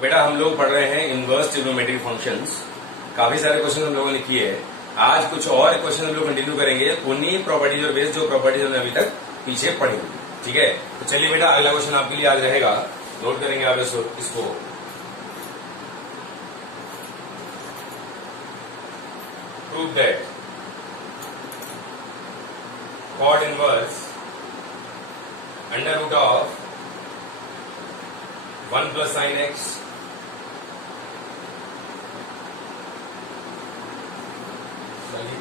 तो बेटा हम लोग पढ़ रहे हैं इनवर्स ट्रिग्नोमेट्रिक फंक्शंस। काफी सारे क्वेश्चन हम लोगों ने किए हैं। आज कुछ और क्वेश्चन हम लोग कंटिन्यू करेंगे उन्हीं प्रॉपर्टीज और बेस्ड जो प्रॉपर्टीज हमने अभी तक पीछे पढ़ी हुई। ठीक है, तो चलिए बेटा अगला क्वेश्चन आपके लिए आज रहेगा, नोट करेंगे आप इसको। Prove that cot inverse under root of 1 plus sine x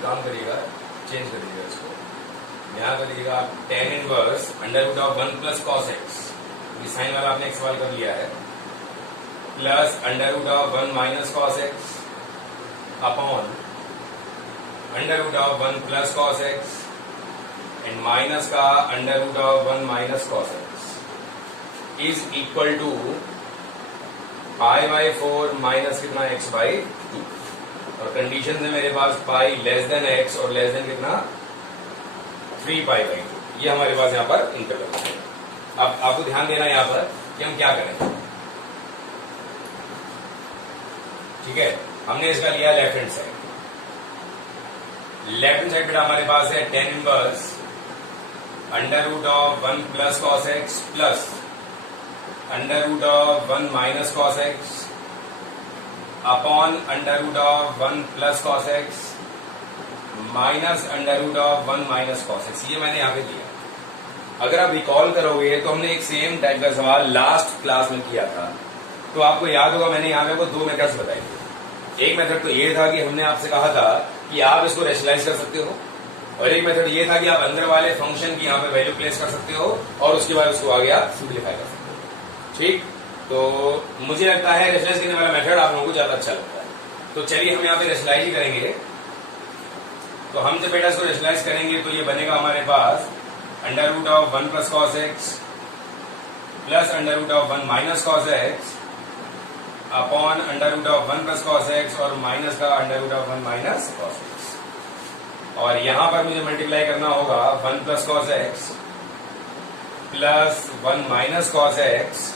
काम करिएगा, चेंज कर दीजिएगा इसको। यहां करिएगा tan inverse under root of 1 plus cos x, ये साइन वाला आपने एक्स वाल कर लिया है, plus under root of 1 minus cos x upon under root of 1 plus cos x and minus का under root of 1 minus cos x is equal to pi by 4 minus कितना x by 2। और condition है मेरे पास पाई less than x और less than कितना 3 पाई by 2। ये हमारे पास यहाँ पर इंटरवल है। अब आपको ध्यान देना है यहाँ पर कि हम क्या करें। ठीक है, हमने इसका लिया left hand side. Left hand side बेटा हमारे पास है tan inverse under root of 1 plus cos x plus under root of 1 minus cos x upon under root of 1 plus cos x minus under root of 1 minus cos x. ये मैंने यहां पे दिया। अगर आप रिकॉल करोगे तो हमने एक सेम टाइप का सवाल लास्ट क्लास में किया था, तो आपको याद होगा मैंने यहां पे आपको 2 मेथड्स बताए थे। एक मेथड तो ये था कि हमने आपसे कहा था कि आप इसको रेशनलाइज कर सकते हो, और एक मेथड ये था कि आप अंदर वाले फंक्शन की यहाँ पे वैल्यू प्लेस कर सकते हो और उसके बाद उसको आगे आप सिंप्लीफाई कर सकते हो। ठीक, तो मुझे लगता है रेशनलाइज करने वाला मेथड आप लोगों को ज्यादा अच्छा लगता है। तो चलिए हम यहाँ पे रेशनलाइज ही करेंगे। तो हम जब बेटा इसको रेशनलाइज करेंगे तो ये बनेगा हमारे पास under root of 1 plus cos x plus under root of 1 minus cos x upon under root of 1 plus cos x और माइनस का under root of 1 minus cos x. और यहां पर मुझे मल्टीप्लाई करना होगा 1 plus cos x plus 1 minus cos x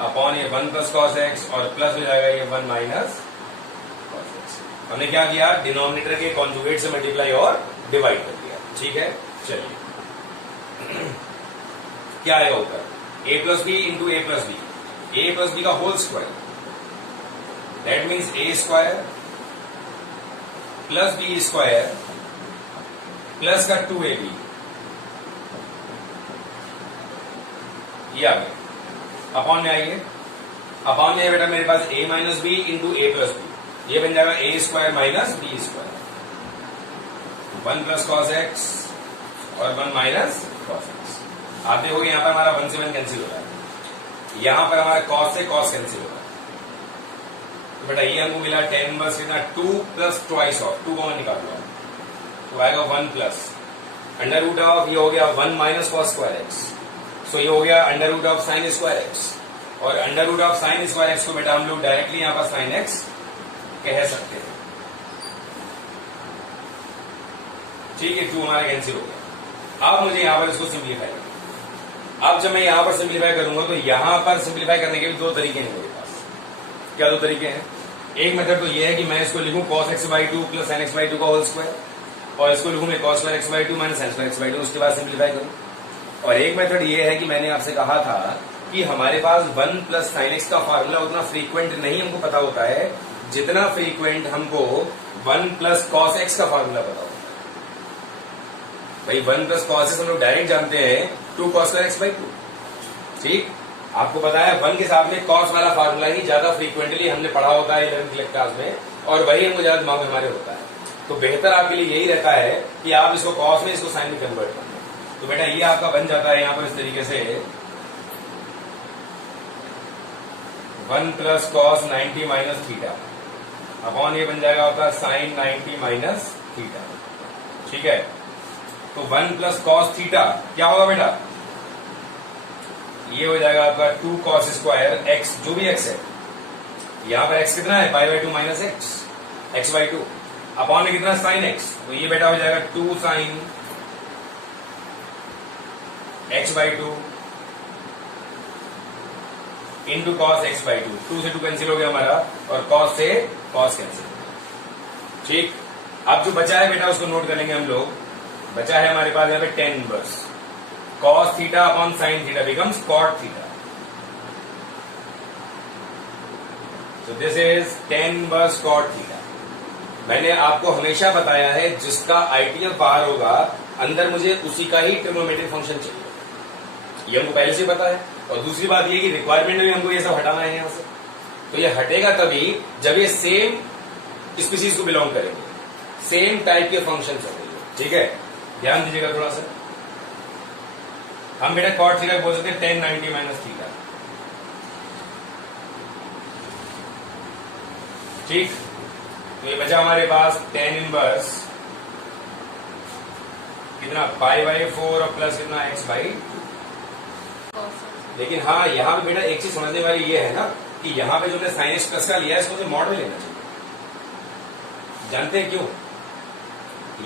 upon ये 1 plus cos x और प्लस हो जाएगा ये 1 माइनस कॉस एक्स। हमने क्या किया, डिनोमिनेटर के कॉन्जुगेट से मल्टीप्लाई और डिवाइड कर दिया। ठीक है, चलिए क्या आएगा ऊपर, a plus B into A plus B, A plus B का whole square, that means A square plus B square plus का 2ab, ये आ गया। अपॉन में आइए, अपॉन में है बेटा मेरे पास a minus B into A plus B, ये बन जाएगा A square minus B square, 1 plus cos x और 1 माइनस कॉस एक्स। आप देखोगे यहां पर हमारा 1 से 1 कैंसिल हो रहा है, यहां पर हमारा कॉस से कॉस कैंसिल हो रहा है। तो बेटा ये हमको मिला tan इनवर्स कितना 2 प्लस ट्वाइस ऑफ 2 कॉमन निकाल लो, तो आएगा 1 प्लस अंडर रूट ऑफ ये हो गया 1 minus cos square x, so ये हो गया under root of sine square x, और under root of sine square x को बेटा हम लोग डायरेक्टली यहां पर साइन एक्स कह सकते हैं। ठीक है, 2 हमारा कैंसिल हो गया। अब मुझे यहां पर इसको सिंप्लीफाई करना। अब जब मैं यहां पर सिंप्लीफाई करूंगा तो यहां पर सिंप्लीफाई करने के भी 2 तरीके हैं मेरे पास। क्या 2 तरीके हैं? एक मेथड तो ये है कि मैं इसको लिखूं cos x by 2 plus sin x by 2 का होल स्क्वायर, और इसको लिखूं मैं cos square x by 2 minus sin square x by 2, उसके बाद सिंप्लीफाई करूं। और एक मेथड ये है कि मैंने आपसे कहा था कि हमारे पास 1 प्लस sin x का फार्मूला उतना फ्रीक्वेंट नहीं हमको पता होता है जितना फ्रीक्वेंट हमको 1 प्लस cos x का फार्मूला पता होता है। भाई 1 प्लस cos x हम लोग डायरेक्ट जानते हैं 2 cos स्क्वायर x बाई 2। ठीक, आपको पता है 1 के साथ में कॉस वाला फार्मूला ही ज्यादा फ्रीक्वेंटली हमने पढ़ा होता है 11th क्लास में, और वही हमको ज्यादा दिमाग में हमारे होता है। तो बेहतर आपके लिए यही रहता है कि आप इसको कॉस में इसको साइन में कन्वर्ट कर लें। तो बेटा ये आपका बन जाता है यहां पर इस तरीके से 1 plus cos 90 minus theta upon ये बन जाएगा आपका साइन 90 माइनस थीटा। ठीक है, तो 1 प्लस कॉस थीटा क्या होगा बेटा, ये हो जाएगा आपका 2 cos स्क्वायर x, जो भी x है, यहां पर x कितना है पाई by 2 minus x by 2 upon में कितना साइन x, तो ये बेटा हो जाएगा 2 sine x by 2 into cos x by 2 से 2 कैंसिल हो गया हमारा और कॉस से कॉस कैंसिल हो गया। ठीक, अब जो बचा है बेटा उसको नोट कर लेंगे हम लोग। बचा है हमारे पास यहाँ पे tan inverse cos theta upon sine theta becomes cot theta. तो this is tan inverse cot theta. मैंने आपको हमेशा बताया है जिसका आईटीएफ बाहर होगा अंदर मुझे उसी का ही ट्रिग्नोमेट्रिक फंक्शन चाहिए, ये हमको पहले से पता है। और दूसरी बात ये कि रिक्वायरमेंट में भी हमको ये सब हटाना है यहां से। तो ये हटेगा तभी जब ये सेम स्पीसीज को बिलोंग करेंगे, सेम टाइप के फंक्शन होंगे। ठीक है, ध्यान दीजिएगा थोड़ा सा। हम बेटा कॉट थीटा बोल सकते हैं 1090 माइनस थीटा। ठीक, तो ये बचा हमारे पास टेन इनवर्स कितना पाई बाई 4 और प्लस कितना एक्स बाई। लेकिन हाँ यहां पे बेटा एक चीज समझने वाली ये है ना कि यहां पे जो हमने साइन एक्स प्लस का लिया है इसको मुझे मॉड में लेना चाहिए। जानते हैं क्यों?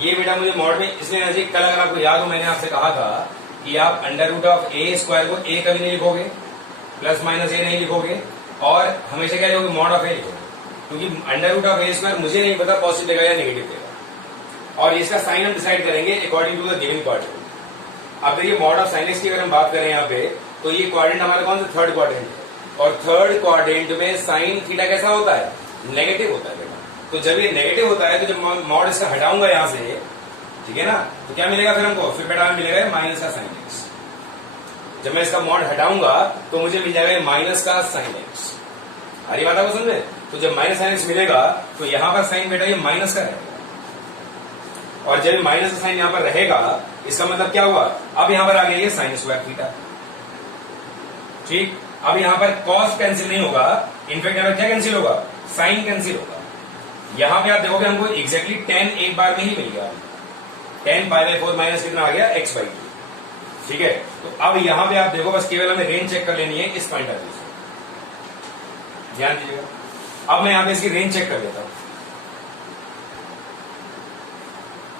ये बेटा मुझे मॉड में इसलिए लेना चाहिए, कल अगर आपको याद हो मैंने आपसे कहा था कि आप under root of a square को ए कभी नहीं लिखोगे, प्लस माइनस ए नहीं लिखोगे, और हमेशा क्या लिखोगे मॉड ऑफ ए लिखोगे, क्योंकि under root of a square मुझे नहीं पता पॉजिटिव देगा या नेगेटिव देगा, और इसका साइन हम डिसाइड करेंगे according to the given quadrant. अब देखिए मॉड ऑफ साइन एक्स की अगर हम बात करें यहाँ पे तो ये क्वाड्रेंट हमारा कौन सा थर्ड क्वाड्रेंट है, और थर्ड क्वाड्रेंट में साइन थीटा कैसा होता है? नेगेटिव होता है बेटा। तो जब ये नेगेटिव होता है तो जब मॉड इसका हटाऊंगा यहां से, ठीक है ना, तो क्या मिलेगा फिर हमको? फिर बेटा मिलेगा माइनस का साइन एक्स। जब मैं इसका मॉड हटाऊंगा तो मुझे मिल जाएगा माइनस का साइन एक्स। हरी बात आपको समझे? तो जब माइनस साइन एक्स मिलेगा तो यहां पर साइन बेटा ये माइनस का रहेगा, और जब माइनस का साइन यहां पर रहेगा इसका मतलब क्या हुआ? अब यहां पर आ गया ये साइन स्क्वायर थीटा। ठीक, अब यहां पर कॉस कैंसिल नहीं होगा, इनफैक्ट यहां पर क्या कैंसिल होगा? साइन कैंसिल होगा। यहां पे आप देखोगे हमको एग्जैक्टली 10 एक बार में ही मिल गया। 10 पाई बाई 4 माइनस कितना आ गया? X by 2। ठीक है, तो अब यहां पे आप देखो बस केवल हमें रेंज चेक कर लेनी है इस पॉइंट ऑफ व्यू से। ध्यान दीजिएगा, अब मैं यहां पे इसकी रेंज चेक कर लेता हूं।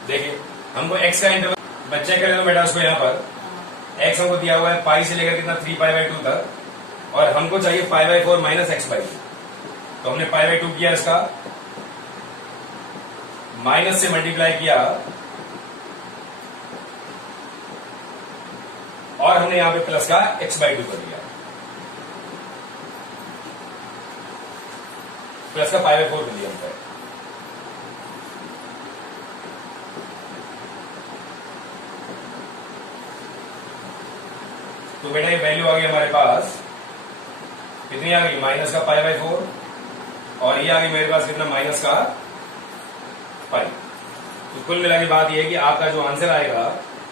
देखिए हमको एक्स का इंटरवल चेक कर लेता बेटा, उसको यहां पर एक्स हमको दिया हुआ है पाई से लेकर कितना 3 पाई बाई 2 तक, और हमको चाहिए pi by 4 minus x by 2। तो हमने पाई बाई 2 किया, इसका माइनस से मल्टीप्लाई किया, और हमने यहां पे प्लस का एक्स बाई 2 कर दिया, प्लस का पाई बाई 4 कर दिया हमने। तो बेटा ये वैल्यू आ गई हमारे पास, कितनी आ गई? माइनस का पाई बाई 4, और ये आ गई मेरे पास कितना? माइनस का पाई। तो कुल मिला के बात ये है कि आपका जो आंसर आएगा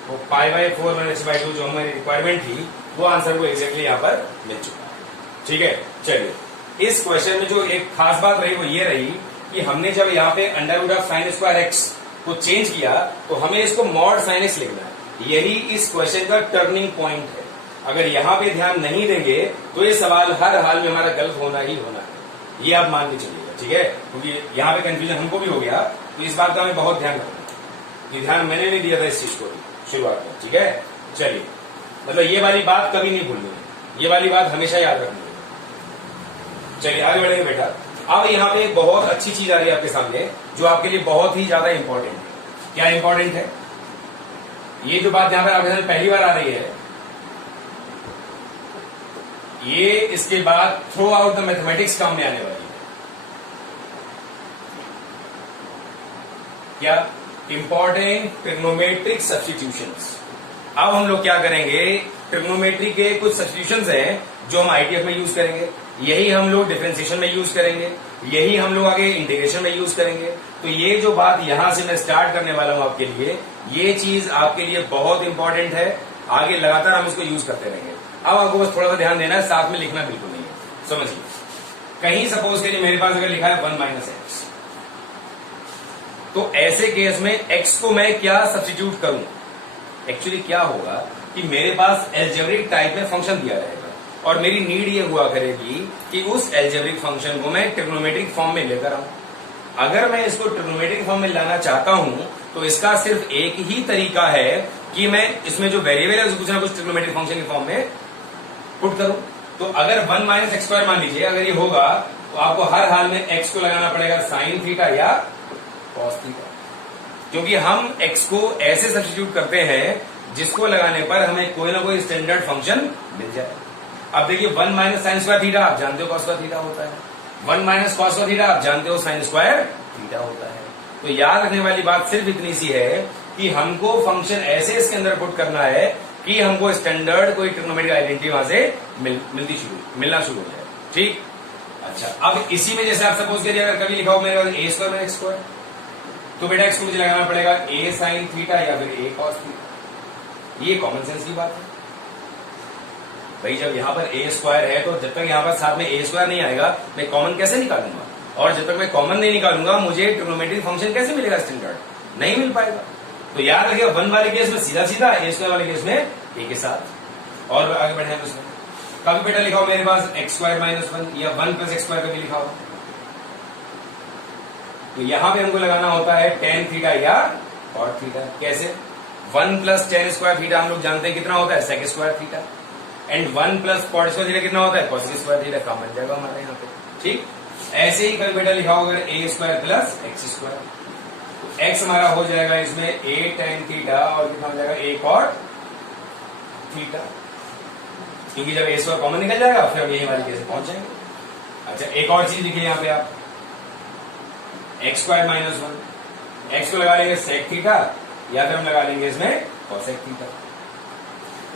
वो पाई बाई 4 माइनस बाई 2 जो हमारी रिक्वायरमेंट थी वो आंसर को एग्जैक्टली यहां पर मिल चुका है। ठीक है, चलिए इस क्वेश्चन में जो एक खास बात रही वो ये रही कि हमने जब यहाँ पे under root of sine square x को चेंज किया तो हमें इसको मॉड साइन एक्स लिखना है। यही इस क्वेश्चन का टर्निंग पॉइंट है। अगर यहां पे ध्यान नहीं देंगे तो ये सवाल हर हाल में हमारा गलत होना ही होना है, ये आप मान के चलिएगा। ठीक है, क्योंकि यहाँ पे कंफ्यूजन हमको भी हो गया, तो इस बात का हमें बहुत ध्यान रखना। ये ध्यान मैंने नहीं दिया था इस चीज को शुरुआत में। ठीक है, चलिए मतलब ये वाली बात कभी नहीं भूलनी है, ये वाली बात हमेशा याद रखनी है। चलिए आगे बढ़ेंगे बेटा। अब यहाँ पे एक बहुत अच्छी चीज आ रही है आपके सामने जो आपके लिए बहुत ही ज्यादा इंपॉर्टेंट है। क्या इंपॉर्टेंट है? ये जो बात यहाँ पे आपके सामने पहली बार आ रही है, ये इसके बाद थ्रू आउट द मैथमेटिक्स काम में आने वाली है। क्या? Important trigonometric substitutions. अब हम लोग क्या करेंगे? ट्रिग्नोमेट्री के कुछ सब्स्टिट्यूशंस हैं जो हम आईटीएफ में यूज करेंगे, यही हम लोग डिफरेंशिएशन में यूज करेंगे, यही हम लोग आगे इंटीग्रेशन में यूज करेंगे। तो ये जो बात यहां से मैं स्टार्ट करने वाला हूं आपके लिए, ये चीज आपके लिए बहुत इंपॉर्टेंट है। आगे लगातार हम इसको यूज करते रहेंगे। अब आपको बस थोड़ा सा ध्यान देना है, साथ में लिखना बिल्कुल नहीं है। समझिए, कहीं सपोज करिए मेरे पास अगर लिखा है 1 माइनस एक्स, तो ऐसे केस में एक्स को मैं क्या सब्स्टिट्यूट करूं? एक्चुअली क्या होगा कि मेरे पास एल्जेब्रिक टाइप में फंक्शन दिया रहेगा, और मेरी नीड ये हुआ करेगी कि उस एल्जेब्रिक फंक्शन को मैं ट्रिग्नोमेट्रिक फॉर्म में लेकर आऊं। अगर मैं इसको ट्रिग्नोमेट्रिक फॉर्म में लाना चाहता हूं तो इसका सिर्फ एक ही तरीका है कि मैं इसमें जो वेरिएबल है उसको कुछ ना कुछ ट्रिग्नोमेट्रिक फंक्शन के फॉर्म में पुट करूं। तो अगर 1 माइनस एक्स स्क्वायर मान लीजिए अगर ये होगा तो आपको हर हाल में एक्स को लगाना पड़ेगा साइन थीटा या कॉस थीटा, क्योंकि हम एक्स को ऐसे सब्स्टिट्यूट करते हैं जिसको लगाने पर हमें कोई ना कोई स्टैंडर्ड फंक्शन मिल जाए। अब देखिए 1 माइनस साइन स्क्वायर थीटा आप जानते हो कॉस स्क्वायर थीटा होता है, 1 माइनस कॉस स्क्वायर थीटा आप जानते हो साइन स्क्वायर थीटा होता है। तो याद रखने वाली बात सिर्फ इतनी सी है कि हमको फंक्शन ऐसे इसके अंदर पुट करना है कि हमको स्टैंडर्ड कोई ट्रिग्नोमेट्रिक आइडेंटिटी वहां से मिलना शुरू हो जाए। ठीक, अच्छा अब इसी में जैसे आप सपोज करिए अगर कभी लिखा हो मेरे पास ए स्क्वायर में एक्स स्क्वायर, तो बेटा एक्स को मुझे लगाना पड़ेगा ए साइन थीटा या फिर ए कॉस थीटा। ये कॉमन सेंस की बात है भाई, जब यहां पर ए स्क्वायर है तो जब तक यहां पर साथ में ए स्क्वायर नहीं आएगा मैं कॉमन कैसे निकालूंगा, और जब तक मैं कॉमन नहीं निकालूंगा मुझे ट्रिग्नोमेट्रिक फंक्शन कैसे मिलेगा, स्टैंडर्ड नहीं मिल पाएगा। तो याद रखिएगा 1 वाले केस में सीधा सीधा, ए स्क्वायर वाले केस में ए के साथ। और आगे बढ़े उसमें कभी बेटा लिखा हो मेरे पास एक्स स्क्वायर माइनस 1 या 1 प्लस एक्स स्क्वायर कभी लिखा हो, तो यहां पे हमको लगाना होता है टेन थीटा या कॉट थीटा। कैसे, 1 प्लस टेन स्क्वायर थीटा हम लोग जानते हैं कितना होता है sec square theta, and 1 plus cot square theta कितना होता है कोसेक स्क्वायर थीटा। काम बन जाएगा हमारे यहाँ पे। ठीक, ऐसे ही कभी बेटा लिखा होगा ए स्क्वायर प्लस एक्स स्क्वायर, तो एक्स हमारा हो जाएगा इसमें ए टेन थीटा और कितना हो जाएगा ए कॉट थीटा, क्योंकि जब ए स्क्वायर कॉमन निकल जाएगा फिर हम यही वाली केस पहुंच जाएंगे। अच्छा एक और चीज लिखिए यहाँ पे आप, एक्स स्क्वायर माइनस 1, एक्स को लगा लेंगे सेक थीटा या फिर हम लगा लेंगे इसमें cosec theta,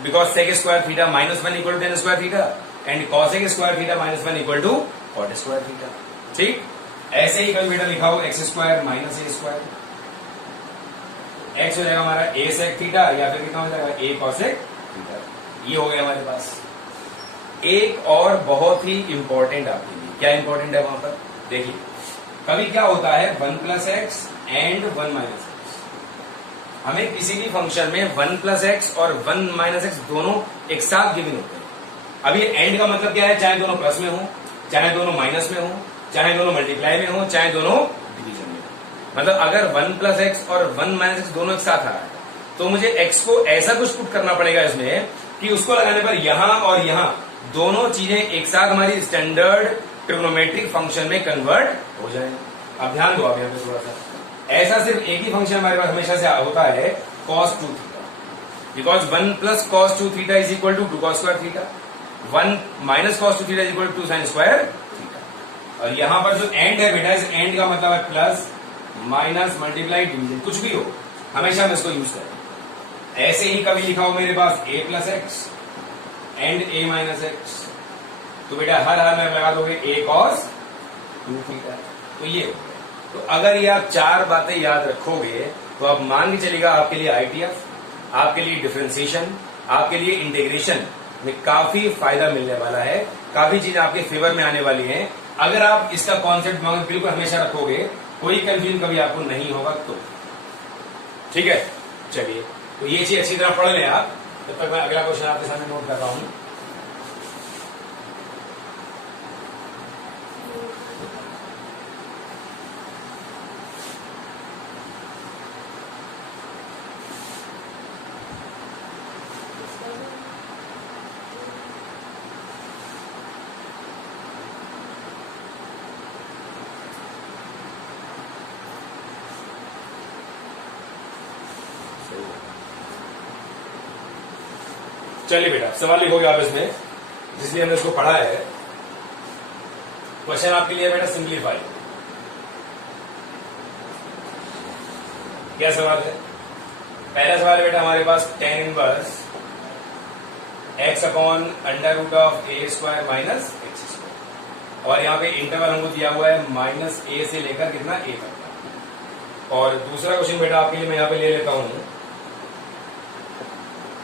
because sec square theta minus 1 equal to tan square theta and cosec square theta minus 1 equal to cot square theta. ठीक, ऐसे ही कभी बेटा लिखा हो x square minus a square, x हो जाएगा हमारा ए सेक थीटा या फिर कितना हो जाएगा ए कॉसेक थीटा। ये हो गया हमारे पास। एक और बहुत ही इंपॉर्टेंट आपके लिए, क्या इंपॉर्टेंट है वहां पर देखिए, कभी क्या होता है 1 plus x and 1 minus x, हमें किसी भी फंक्शन में 1 प्लस एक्स और 1 माइनस एक्स दोनों एक साथ गिवन होते हैं। अब ये एंड का मतलब क्या है, चाहे दोनों प्लस में हो, चाहे दोनों माइनस में हो, चाहे दोनों मल्टीप्लाई में हो, चाहे दोनों डिवीजन में हो। मतलब अगर 1 प्लस एक्स और 1 माइनस एक्स दोनों एक साथ आ रहा है तो मुझे एक्स को ऐसा कुछ पुट करना पड़ेगा इसमें कि उसको लगाने पर यहां और यहां दोनों चीजें एक साथ हमारी स्टैंडर्ड ट्रिग्नोमेट्रिक फंक्शन में कन्वर्ट हो जाए। अब ध्यान दो आप यहाँ पे थोड़ा सा, ऐसा सिर्फ एक ही फंक्शन हमारे पास हमेशा से होता है cos 2 theta, because 1 plus cos 2 theta is equal to 2 cos square theta, 1 minus cos 2 theta is equal to 2 sine square theta. और यहां पर जो एंड है बेटा, इस एंड का मतलब है प्लस माइनस मल्टीप्लाई डिवीजन, कुछ भी हो हमेशा हम इसको यूज करें। ऐसे ही कभी लिखा हो मेरे पास a plus x and a minus x, तो बेटा हर हाल में लगा दोगे a cos 2 थीटा। तो ये हो गया। तो अगर ये आप चार बातें याद रखोगे तो आप मान के चलिएगा आपके लिए आईटीएफ, आपके लिए डिफरेंशिएशन, आपके लिए इंटीग्रेशन में काफी फायदा मिलने वाला है, काफी चीजें आपके फेवर में आने वाली हैं। अगर आप इसका कॉन्सेप्ट बिल्कुल हमेशा रखोगे, कोई कंफ्यूजन कभी आपको नहीं होगा। तो ठीक है, चलिए तो ये चीज अच्छी तरह पढ़ लें आप, तब तक मैं अगला क्वेश्चन आपके सामने नोट कर रहा हूं। चलिए बेटा सवाल लिखोगे आप इसमें, जिसलिए हमने इसको पढ़ा है। क्वेश्चन आपके लिए बेटा सिंप्लीफाई। क्या सवाल है? पहला सवाल है बेटा हमारे पास tan inverse x upon under root of a square minus x square, और यहाँ पे इंटरवल हमको दिया हुआ है माइनस ए से लेकर कितना a तक। और दूसरा क्वेश्चन बेटा आपके लिए मैं यहाँ पे ले लेता हूं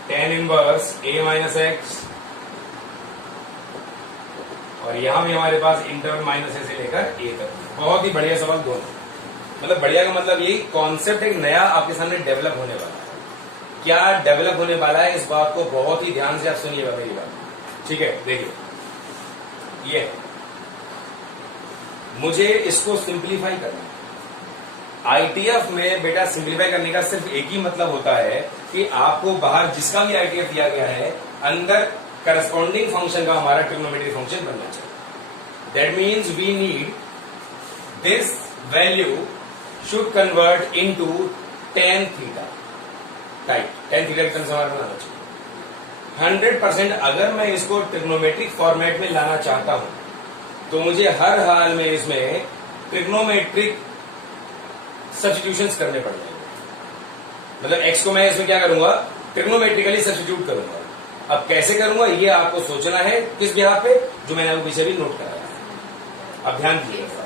tan inverse a minus x, और यहां भी हमारे पास इंटरवल माइनस ए से लेकर a तक। बहुत ही बढ़िया सवाल दोनों, मतलब बढ़िया का मतलब ये कॉन्सेप्ट एक नया आपके सामने डेवलप होने वाला है। क्या डेवलप होने वाला है इस बात को बहुत ही ध्यान से आप सुनिएगा मेरी बात। ठीक है, देखिए ये मुझे इसको सिंप्लीफाई करना है। आईटीएफ में बेटा सिंप्लीफाई करने का सिर्फ एक ही मतलब होता है कि आपको बाहर जिसका भी आईटीएफ दिया गया है, अंदर करस्पॉन्डिंग फंक्शन का हमारा ट्रिग्नोमेट्रिक फंक्शन बनना चाहिए। That means we need this value should convert into tan theta type. tan theta की तरह से हमारा बनाना चाहिए 100%। अगर मैं इसको ट्रिग्नोमेट्रिक फॉर्मेट में लाना चाहता हूं तो मुझे हर हाल में इसमें ट्रिग्नोमेट्रिक सब्स्टिट्यूशंस करने पड़ेंगे। मतलब x को मैं इसमें क्या करूंगा, ट्रिग्नोमेट्रिकली सब्स्टिट्यूट करूंगा। अब कैसे करूंगा ये आपको सोचना है, किस बिहाफ पे, जो मैंने आपको पीछे भी नोट कराया है। अब ध्यान दीजिएगा,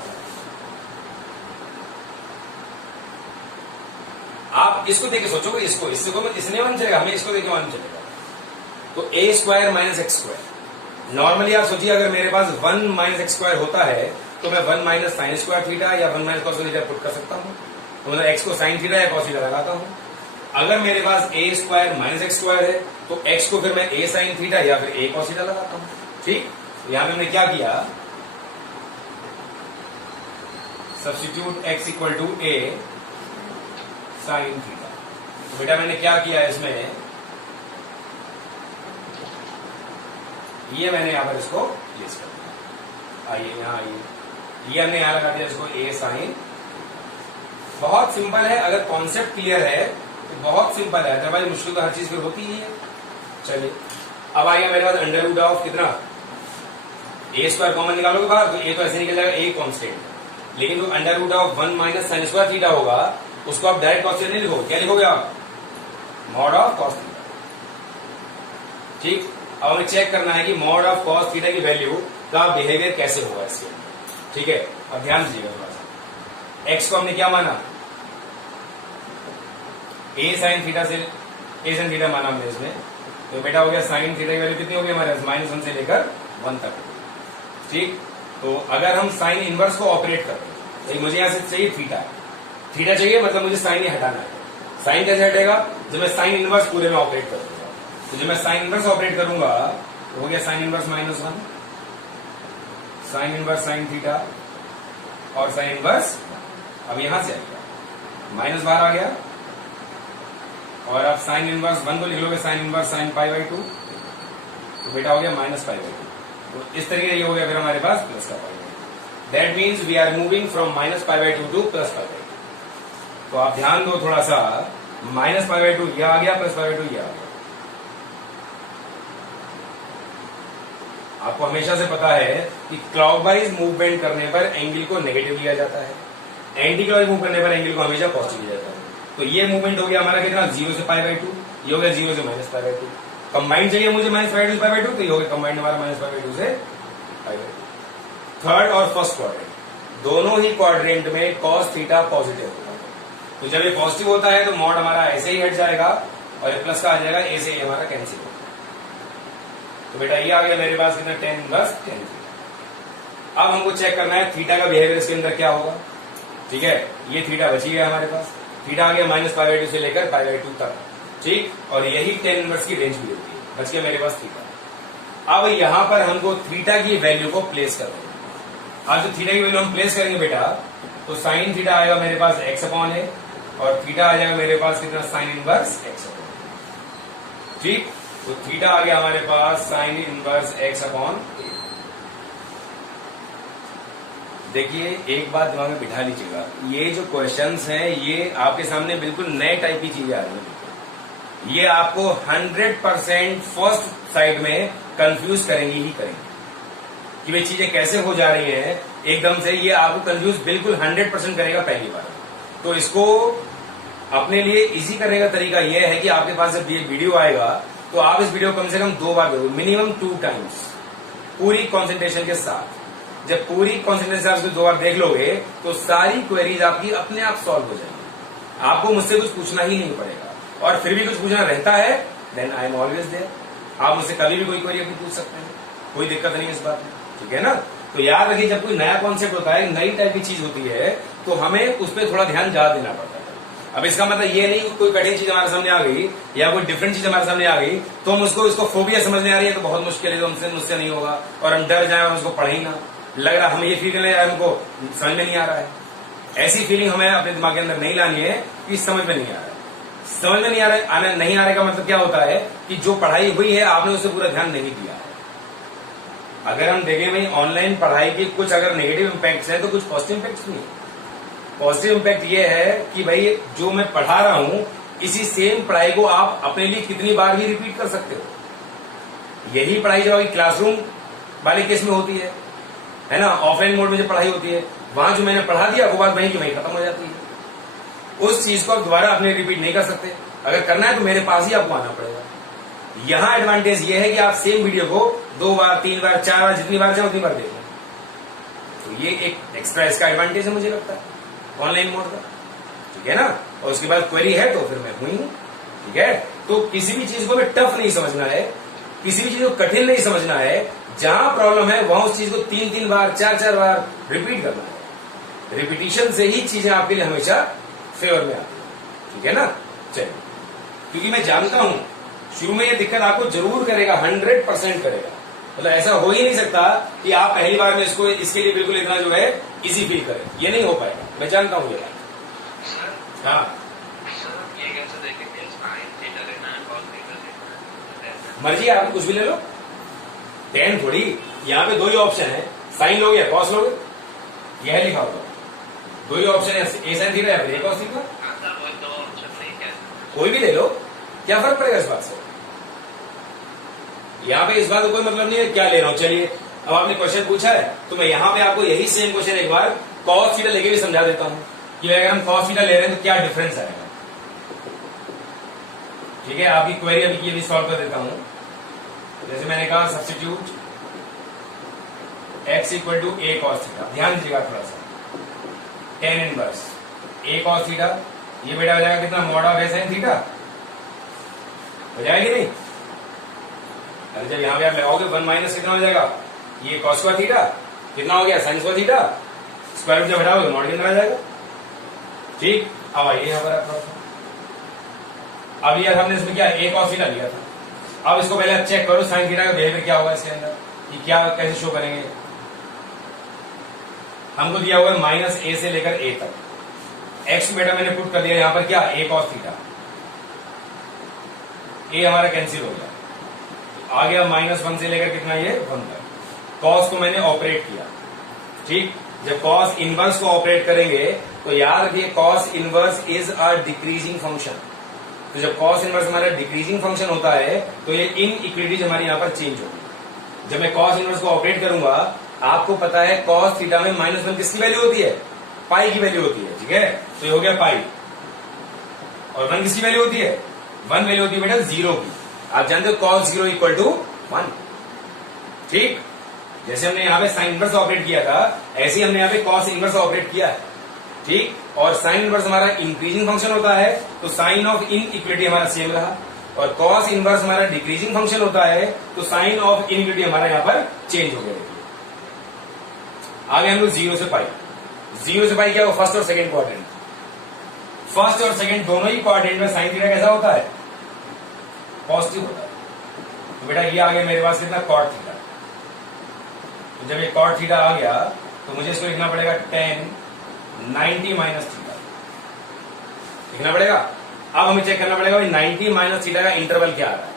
आप इसको देख के सोचोगे, इससे को इसने मान चलेगा, हमें इसको देख के मान चलेगा। तो a square minus x square, normally आप सोचिए अगर मेरे पास 1 माइनस एक्स स्क्वायर होता है तो मैं 1 माइनस साइन स्क्वायर थीटा या 1 माइनस कॉस थीटा पुट कर सकता हूं। तो मतलब x को साइन थीटा या कॉस थीटा लगाता हूं। अगर मेरे पास a square minus x square है तो x को फिर मैं a साइन थीटा या फिर a कॉस थीटा लगाता हूं। ठीक, यहां पे हमने क्या किया, substitute x equal to a sine theta. तो बेटा मैंने क्या किया इसमें, ये मैंने यहां पर इसको प्लेस कर दिया। आइए यहां आइए, ये हमने यहां लगा दिया इसको a साइन। बहुत सिंपल है, अगर कॉन्सेप्ट क्लियर है तो बहुत सिंपल है, अदरवाइज मुश्किल तो हर चीज फिर होती ही है। चलिए अब आइए मेरे पास अंडर रूट ऑफ कितना, a स्क्वायर कॉमन निकालोगे बाहर तो a तो ऐसे निकल जाएगा, a कॉन्स्टेंट। लेकिन जो under root of 1 minus sine square theta होगा उसको आप डायरेक्ट कॉस थीटा नहीं लिखोगे, क्या लिखोगे आप, मॉड ऑफ कॉस थीटा। ठीक, अब हमें चेक करना है कि मॉड ऑफ कॉस थीटा की वैल्यू का बिहेवियर कैसे होगा इसके। ठीक है, अब ध्यान दीजिएगा थोड़ा सा, x को हमने क्या माना, a साइन थीटा से a साइन थीटा माना हमने इसमें। तो बेटा हो गया साइन थीटा की वैल्यू कितनी होगी हमारे पास, -1 से लेकर 1 तक। ठीक, तो अगर हम साइन इनवर्स को ऑपरेट करते हैं, मुझे यहां से चाहिए थीटा, थीटा चाहिए मतलब मुझे साइन ही हटाना है। साइन कैसे हटेगा, जब मैं साइन इनवर्स पूरे में ऑपरेट करूंगा। तो जब मैं साइन इनवर्स ऑपरेट करूंगा तो हो गया sine inverse -1, sine inverse sine theta और साइन इनवर्स, अब यहां से आएगा माइनस बाहर आ गया, और अब साइन इनवर्स 1 को लिख लोगे साइन इनवर्स साइन π/2, तो बेटा हो गया -π/2। तो इस तरीके से ये हो गया फिर हमारे पास प्लस का π/2। That means we are moving from -π/2 to +π/2। तो आप ध्यान दो थोड़ा सा, -π/2 यह आ गया, +π/2 यह आ गया। आपको हमेशा से पता है कि क्लॉकवाइज मूवमेंट करने पर एंगल को नेगेटिव लिया जाता है, एंटी क्लॉकवाइज मूव करने पर एंगल को हमेशा पॉजिटिव लिया जाता है। तो ये मूवमेंट हो गया हमारा कितना, 0 से π/2, ये हो गया 0 से -π/2। कंबाइंड चाहिए मुझे -π/2 से π/2, तो ये हो गया कंबाइंड हमारा -π/2 से π/2। थर्ड और फर्स्ट क्वाड्रेंट दोनों ही क्वाड्रेंट में कॉस थीटा पॉजिटिव होता है। तो जब ये पॉजिटिव होता है तो मॉड हमारा ऐसे ही हट जाएगा और ये प्लस का आ जाएगा, ए से हमारा कैंसिल होगा। तो बेटा ये आ गया मेरे पास कितना, tan इनवर्स tan थीटा। अब हमको चेक करना है थीटा का बिहेवियर इसके अंदर क्या होगा। ठीक है, ये थीटा बची गया हमारे पास, थीटा आ गया -π/2 से लेकर π/2 तक। ठीक, और यही tan इनवर्स की रेंज भी होती है, बच गया मेरे पास थीटा। अब यहां पर हमको थीटा की वैल्यू को प्लेस करना है। अब जो थीटा की वैल्यू हम प्लेस करेंगे बेटा, तो साइन थीटा आएगा मेरे पास x/a और थीटा आ जाएगा मेरे पास कितना, साइन इनवर्स x/a। ठीक, तो थीटा आ गया हमारे पास साइन इनवर्स x/a। देखिए एक बात दिमाग में बिठा लीजिएगा, ये जो क्वेश्चंस हैं ये आपके सामने बिल्कुल नए टाइप की चीजें आ रही हैं। ये आपको 100% फर्स्ट साइड में कंफ्यूज करेंगी ही करेंगी कि वे चीजें कैसे हो जा रही हैं एकदम से। ये आपको कंफ्यूज बिल्कुल 100% करेगा पहली बार। तो इसको अपने लिए इजी करने का तरीका यह है कि आपके पास जब ये वीडियो आएगा तो आप इस वीडियो को कम से कम 2 बार देखो, मिनिमम 2 टाइम्स, पूरी कॉन्सेंट्रेशन के साथ। जब पूरी कॉन्सेंट्रेशन आप 2 बार देख लोगे तो सारी क्वेरीज आपकी अपने आप सॉल्व हो जाएंगी। आपको मुझसे कुछ पूछना ही नहीं पड़ेगा, और फिर भी कुछ पूछना रहता है then I am always there. आप मुझसे कभी भी कोई क्वेरी अपनी पूछ सकते हैं, कोई दिक्कत नहीं इस बात में। ठीक है ना, तो याद रखिए जब कोई नया कॉन्सेप्ट होता है, नई टाइप की चीज होती है, तो हमें उस पर थोड़ा ध्यान ज्यादा देना पड़ता है। अब इसका मतलब ये नहीं कि कोई कठिन चीज हमारे सामने आ गई या कोई डिफरेंट चीज हमारे सामने आ गई तो हम इसको फोबिया समझने आ रही है तो बहुत मुश्किल है, तो मुझसे नहीं होगा और हम डर जाए और उसको पढ़े ही ना। लग रहा हमें ये फीलिंग है हमको समझ में नहीं आ रहा है, ऐसी फीलिंग हमें अपने दिमाग के अंदर नहीं लानी है कि समझ में नहीं आ रहा है। समझ में नहीं आ रहा, नहीं आ रहा का मतलब क्या होता है कि जो पढ़ाई हुई है आपने उसे पूरा ध्यान नहीं दिया है। अगर हम देखें भाई ऑनलाइन पढ़ाई के कुछ अगर नेगेटिव इम्पैक्ट्स हैं तो कुछ पॉजिटिव इम्पैक्ट्स भी हैं। पॉजिटिव इम्पैक्ट ये है कि भाई जो मैं पढ़ा रहा हूं इसी सेम पढ़ाई को आप अपने लिए कितनी बार भी रिपीट कर सकते हो। यही पढ़ाई जब आपकी क्लासरूम वाले केस में होती है ना, ऑफलाइन मोड में जो पढ़ाई होती है वहां जो मैंने पढ़ा दिया वो बात वहीं की वहीं खत्म हो जाती है। उस चीज को आप दोबारा अपने रिपीट नहीं कर सकते। अगर करना है तो मेरे पास ही आपको आना पड़ेगा। यहां एडवांटेज ये है कि आप सेम वीडियो को 2 बार 3 बार 4 बार जितनी बार चाहे उतनी बार देखें। तो ये एक एक्स्ट्रा इसका एडवांटेज है मुझे लगता है ऑनलाइन मोड का, ठीक है ना। और उसके बाद क्वेरी है तो फिर मैं हुई हूं, ठीक है। तो किसी भी चीज को हमें टफ नहीं समझना है, किसी भी चीज को कठिन नहीं समझना है। जहां प्रॉब्लम है वहां उस चीज को 3-3 बार 4-4 बार रिपीट करना है। रिपीटिशन से ही चीजें आपके लिए हमेशा फेवर में आती है, ठीक है ना। चलिए, क्योंकि मैं जानता हूं शुरू में ये दिक्कत आपको जरूर करेगा, 100% करेगा। मतलब ऐसा हो ही नहीं सकता कि आप पहली बार में इसके लिए बिल्कुल इतना जो है इजी फील करें, ये नहीं हो पाएगा, मैं जानता हूं ये बात। हाँ मर्जी आप कुछ भी ले लो, टेन थोड़ी, यहाँ पे 2 ही ऑप्शन है, साइन लोगे या कॉस लोगे, यह लिखा होगा। 2 ही ऑप्शन है, ए साइन थीटा या फिर ए कॉस थीटा, कोई भी ले लो, क्या फर्क पड़ेगा इस बात से। यहाँ पे इस बात का कोई मतलब नहीं है क्या ले रहा हूं। चलिए अब आपने क्वेश्चन पूछा है तो मैं यहाँ पे आपको यही सेम क्वेश्चन एक बार कॉस थीटा लेके भी समझा देता हूं कि अगर हम कॉस थीटा ले रहे हैं तो क्या डिफरेंस आएगा, ठीक है। आपकी क्वेरी अभी ये भी सॉल्व कर देता हूं। जैसे मैंने कहा substitute x equal to a cos theta, ध्यान दीजिएगा थोड़ा सा, tan inverse a cos theta, ये बेटा हो जाएगा कितना, mod of a sine theta हो जाएगी नहीं। अरे जब यहां पे आप लगाओगे 1 माइनस कितना हो जाएगा, ये कॉस स्क्वायर थीटा कितना हो गया, sine square theta, square root जब हटाओगे मॉड के अंदर आ जाएगा, ठीक। अब आइए यहां पर थोड़ा सा, अब लिया था हमने इसमें क्या, ए कॉस थीटा लिया था। अब इसको पहले आप चेक करो साइन थीटा का बिहेवियर क्या होगा इसके अंदर, ये क्या कैसे शो करेंगे। हमको दिया हुआ है माइनस ए से लेकर ए तक, एक्स बेटा मैंने पुट कर दिया यहां पर क्या, ए कॉस थीटा, ए हमारा कैंसिल हो गया, आ गया -1 से लेकर कितना ये 1 तक। कॉस को मैंने ऑपरेट किया, ठीक। जब कॉस इनवर्स को ऑपरेट करेंगे तो याद रखिए cos inverse is a decreasing function. तो जब कॉस इनवर्स हमारा डिक्रीजिंग फंक्शन होता है तो ये इनइक्वालिटीज हमारी यहां पर चेंज होगी। जब मैं कॉस इनवर्स को ऑपरेट करूंगा, आपको पता है कॉस थीटा में -1 किसकी वैल्यू होती है, पाई की वैल्यू होती है, ठीक है। तो ये हो गया पाई, और 1 किसकी वैल्यू होती है, 1 वैल्यू होती है बेटा 0 की। आप जानते हो cos 0 इक्वल टू 1, ठीक। जैसे हमने यहाँ पे साइन इनवर्स ऑपरेट किया था ऐसे ही हमने यहाँ पे cos इनवर्स ऑपरेट किया है, ठीक। और साइन इनवर्स हमारा इंक्रीजिंग फंक्शन होता है तो साइन ऑफ इनइक्वालिटी हमारा सेम रहा, और cos इनवर्स हमारा डिक्रीजिंग फंक्शन होता है तो साइन ऑफ इनइक्वालिटी हमारा यहाँ पर चेंज हो गया। देखिए आगे हम लोग 0 से पाई, 0 से पाई क्या हो, फर्स्ट और सेकेंड क्वाड्रेंट, फर्स्ट और सेकेंड दोनों ही क्वाड्रेंट में साइन थीटा कैसा होता है, पॉजिटिव होता है। तो बेटा ये आ गया मेरे पास कितना, कॉट थीटा। तो जब ये कॉट थीटा आ गया तो मुझे इसको लिखना पड़ेगा tan 90 माइनस थीटा लिखना पड़ेगा। अब हमें चेक करना पड़ेगा भाई 90 माइनस थीटा का इंटरवल क्या आ रहा है।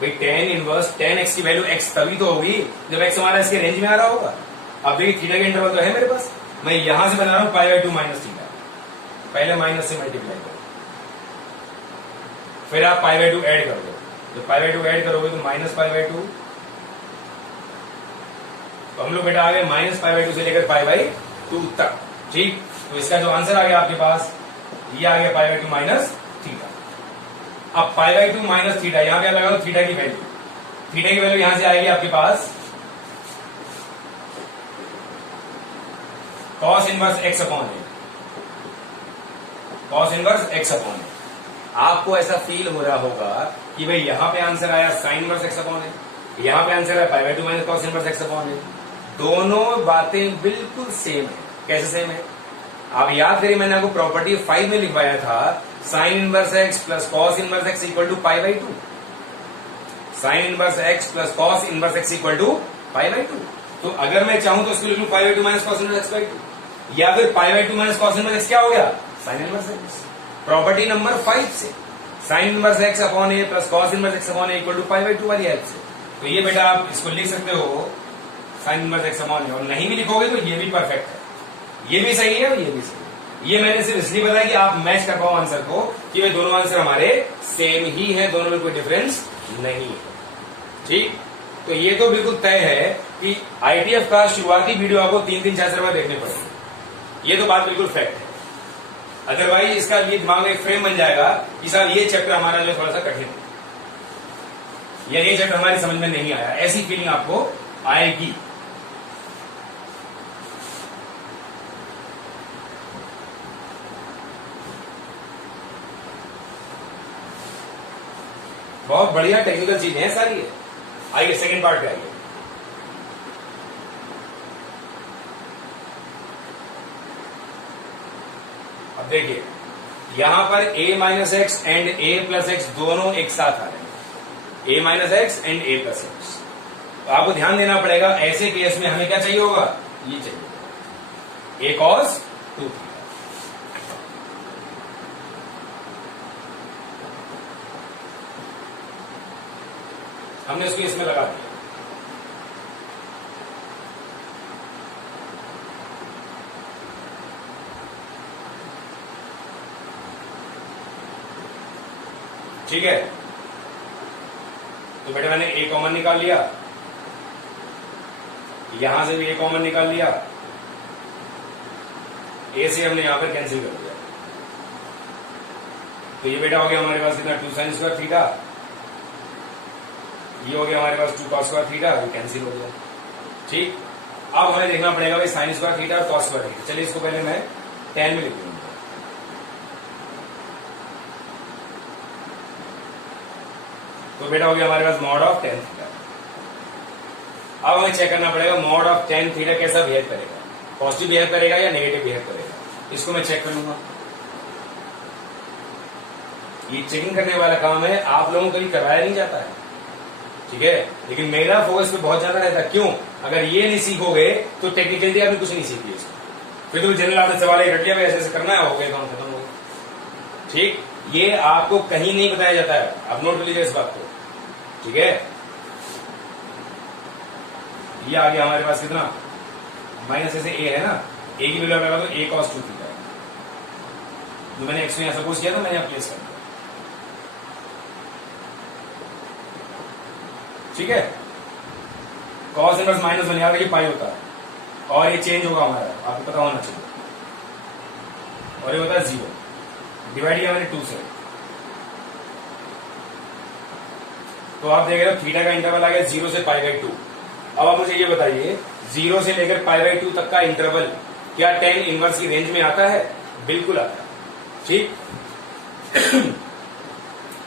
भाई tan इनवर्स tan x की वैल्यू x तभी तो होगी जब x हमारा इसके रेंज में आ रहा होगा। अब देखिए थीटा का इंटरवल तो है मेरे पास, मैं यहां से बना रहा हूं π/2 माइनस थीटा, पहले माइनस से मल्टीप्लाई करो, फिर आप π/2 ऐड कर दो, जब π/2 ऐड करोगे तो -π/2, तो हम लोग बेटा आ गए -π/2 से लेकर π/2 तक, ठीक। तो इसका जो आंसर आ गया आपके पास ये आ गया π/2 माइनस थीटा। अब π/2 माइनस थीटा यहां पे लगा दो थीटा की वैल्यू, थीटा की वैल्यू यहां से आएगी आपके पास cos इनवर्स x अपॉन ए, cos इनवर्स x अपॉन ए। आपको ऐसा फील हो रहा होगा कि भाई यहां पे आंसर आया sin inverse x upon A, यहां पे आंसर आया π/2 minus cos inverse x upon A. दोनों बातें बिल्कुल सेम है। कैसे सेम है, आप याद करिए मैंने आपको प्रॉपर्टी 5 में लिखवाया था, sin inverse x plus cos inverse x equal to π/2, sin inverse x plus cos inverse x equal to π/2। तो अगर मैं चाहूं तो इसको लिख लूं π/2 माइनस cos इनवर्स x/2, या फिर π/2 माइनस cos इनवर्स x क्या हो गया, sin inverse x। Property number 5 से, sine inverse x upon a plus cos inverse x upon a equal to pi by 2 वाली हेल्प से। तो ये बेटा आप इसको लिख सकते हो साइन इनवर्स एक्स अपॉन ए, और नहीं भी लिखोगे तो ये भी परफेक्ट है, ये भी सही है और ये भी सही है। ये मैंने सिर्फ इसलिए बताया कि आप मैच कर पाओ आंसर को, कि वे दोनों आंसर हमारे सेम ही हैं, दोनों में कोई डिफरेंस नहीं है। ठीक, तो ये तो बिल्कुल तय है कि आईटीएफ का शुरुआती वीडियो आपको 3-3 4 बार देखने पड़ेंगे, ये तो बात बिल्कुल फैक्ट है। अदरवाइज इसका ये दिमाग में एक फ्रेम बन जाएगा कि साहब ये चैप्टर हमारा जो थोड़ा सा कठिन है, या ये चैप्टर हमारी समझ में नहीं आया, ऐसी फीलिंग आपको आएगी। बहुत बढ़िया टेक्निकल चीजें हैं सारी है। आइए सेकंड पार्ट पे आइए। अब देखिए यहां पर a minus x and a plus x दोनों एक साथ आ रहे हैं, a minus x and a plus x. तो आपको ध्यान देना पड़ेगा, ऐसे केस में हमें क्या चाहिए होगा, ये चाहिए a cos 2 थीटा। हमने इसको इसमें लगा दिया। ठीक है, तो बेटा मैंने a कॉमन निकाल लिया, यहां से भी a कॉमन निकाल लिया, a से हमने यहां पर कैंसिल कर दिया। तो ये बेटा हो गया हमारे पास कितना 2 साइन स्क्वायर थीटा, ये हो गया हमारे पास 2 कॉस स्क्वायर थीटा, ये कैंसिल हो गया। ठीक, अब हमें देखना पड़ेगा भाई साइन स्क्वायर थीटा और कॉस स्क्वायर थीटा। चलिए इसको पहले मैं 10 में लिख दूंगा। तो बेटा हो गया हमारे पास मॉड ऑफ 10 थीटा। अब हमें चेक करना पड़ेगा मॉड ऑफ 10 थीटा कैसा बिहेव करेगा, पॉजिटिव बिहेव करेगा या नेगेटिव बिहेव करेगा, इसको मैं चेक करूंगा। ये चेकिंग करने वाला काम है, आप लोगों को कभी कराया नहीं जाता है, ठीक है, लेकिन मेरा फोकस पे बहुत ज्यादा रहता है। क्यों, अगर ये नहीं सीखोगे तो टेक्निकली आपने कुछ नहीं सीखी इसको, फिर तो जनरल आपने सवाल ही रट लिया, ऐसे ऐसे करना है, हो गया काम खत्म हो गया। ठीक, ये आपको कहीं नहीं बताया जाता है, आप नोट लीजिए इस बात को, ठीक है। ये आ गया हमारे पास कितना, माइनस ऐसे a है ना, a की वैल्यू लगा तो a cos 2 थीटा, जो मैंने x में यहां सपोज किया था, मैंने यहां प्लेस कर दिया। ठीक है, cos इनवर्स माइनस 1 याद रखिए पाई होता है, और ये चेंज होगा हमारा, आपको पता होना चाहिए, और ये होता है 0, डिवाइड किया मैंने 2 से। तो आप देख रहे हो थीटा का इंटरवल आ गया 0 से पाई बाई 2। अब आप मुझे ये बताइए 0 से लेकर पाई बाई 2 तक का इंटरवल क्या tan इनवर्स की रेंज में आता है, बिल्कुल आता है। ठीक,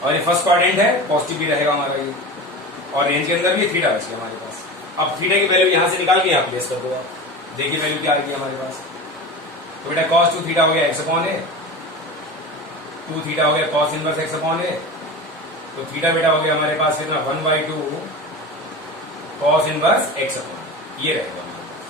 और ये फर्स्ट क्वाड्रेंट है, पॉजिटिव भी रहेगा हमारा ये, और रेंज के अंदर भी थीटा बच गया हमारे पास। अब थीटा की वैल्यू यहां से निकाल के यहां प्लेस कर दो, आप देखिए वैल्यू क्या आएगी हमारे पास। तो बेटा cos 2 थीटा हो गया x अपॉन ए, 2 थीटा हो गया cos इनवर्स x अपॉन ए, तो थीटा बेटा हो गया हमारे पास कितना 1/2 cos इनवर्स x अपॉन, ये रहेगा।